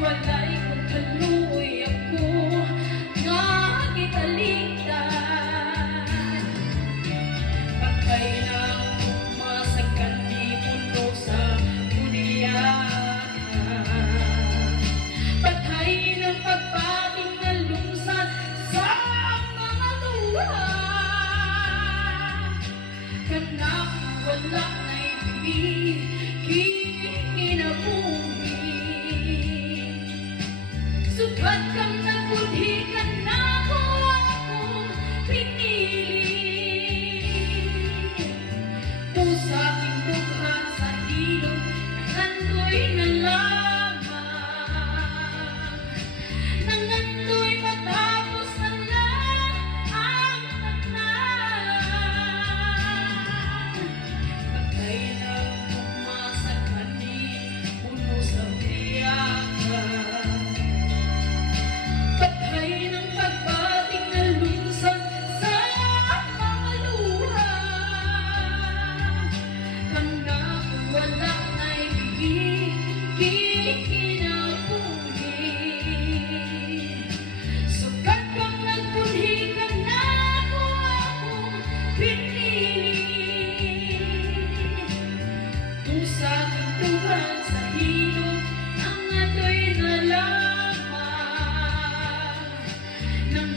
Walay kong kaluoy ako nga gitaligdan. Patay ng masagan di puno sa buliyan. Patay ng pagpating na lungsad sa mga tuwa. Kanak wala na'y kinabuhi. Sukat kang nagbuti ka na akong pinili. Pusa aking dughan sa ilog nangandoy na lamang. Nangandoy matapos na lang ang tanan. Patay na ugma sa kani puno sa biyakan. Patay ng pagbating na lungsad sa mga luha. Hanggang wala na'y kinabuhi. Sukat kang nagpunhi ka na akong pinili. Pusa aking tuhan sa hilog ang adoy na lamang. Nang